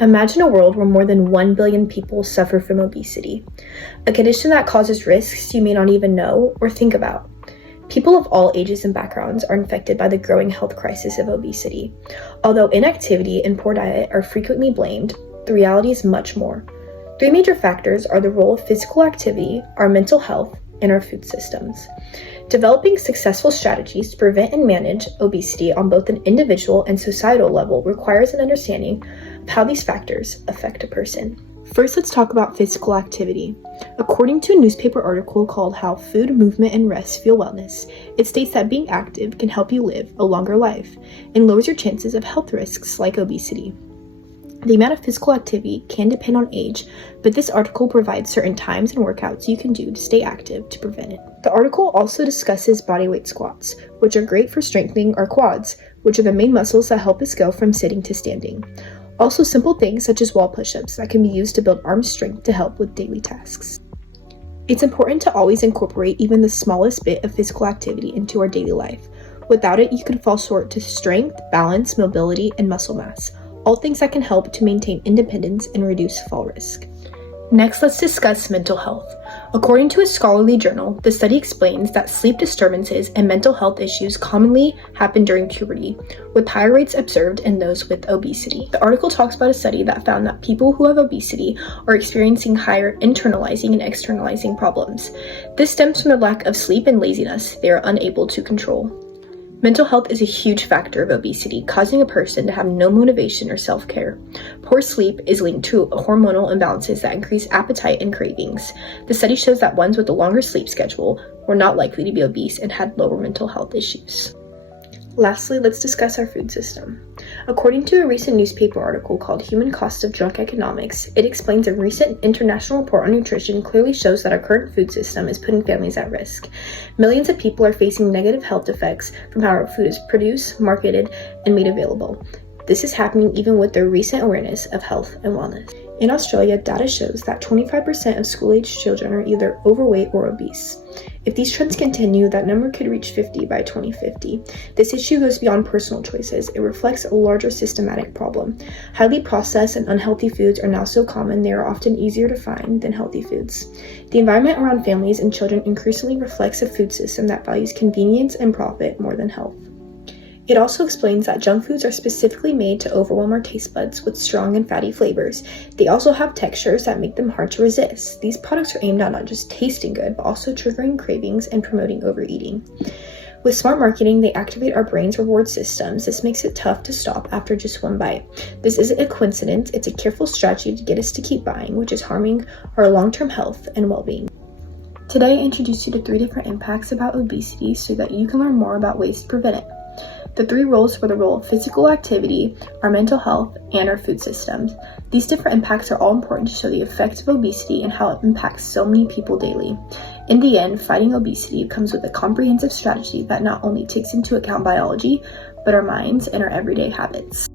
Imagine a world where more than 1 billion people suffer from obesity, a condition that causes risks you may not even know or think about. People of all ages and backgrounds are infected by the growing health crisis of obesity. Although inactivity and poor diet are frequently blamed, the reality is much more. Three major factors are the role of physical activity, our mental health, and our food systems. Developing successful strategies to prevent and manage obesity on both an individual and societal level requires an understanding of how these factors affect a person. First, let's talk about physical activity. According to a newspaper article called How Food, Movement, and Rest Fuel Wellness, it states that being active can help you live a longer life and lowers your chances of health risks like obesity. The amount of physical activity can depend on age, but this article provides certain times and workouts you can do to stay active to prevent it. The article also discusses bodyweight squats, which are great for strengthening our quads, which are the main muscles that help us go from sitting to standing. Also, simple things such as wall push-ups that can be used to build arm strength to help with daily tasks. It's important to always incorporate even the smallest bit of physical activity into our daily life. Without it, you can fall short to strength, balance, mobility, and muscle mass, all things that can help to maintain independence and reduce fall risk. Next, let's discuss mental health. According to a scholarly journal, the study explains that sleep disturbances and mental health issues commonly happen during puberty, with higher rates observed in those with obesity. The article talks about a study that found that people who have obesity are experiencing higher internalizing and externalizing problems. This stems from the lack of sleep and laziness they are unable to control. Mental health is a huge factor of obesity, causing a person to have no motivation or self-care. Poor sleep is linked to hormonal imbalances that increase appetite and cravings. The study shows that ones with a longer sleep schedule were not likely to be obese and had lower mental health issues. Lastly, let's discuss our food system. According to a recent newspaper article called Human Cost of Junk Economics, it explains a recent international report on nutrition clearly shows that our current food system is putting families at risk. Millions of people are facing negative health effects from how our food is produced, marketed, and made available. This is happening even with the recent awareness of health and wellness. In Australia, data shows that 25% of school-aged children are either overweight or obese. If these trends continue, that number could reach 50 by 2050. This issue goes beyond personal choices. It reflects a larger systematic problem. Highly processed and unhealthy foods are now so common they are often easier to find than healthy foods. The environment around families and children increasingly reflects a food system that values convenience and profit more than health. It also explains that junk foods are specifically made to overwhelm our taste buds with strong and fatty flavors. They also have textures that make them hard to resist. These products are aimed at not just tasting good, but also triggering cravings and promoting overeating. With smart marketing, they activate our brain's reward systems. This makes it tough to stop after just one bite. This isn't a coincidence, it's a careful strategy to get us to keep buying, which is harming our long-term health and well-being. Today, I introduced you to 3 different impacts about obesity so that you can learn more about ways to prevent it. The 3 roles were the role of physical activity, our mental health, and our food systems. These different impacts are all important to show the effects of obesity and how it impacts so many people daily. In the end, fighting obesity comes with a comprehensive strategy that not only takes into account biology, but our minds and our everyday habits.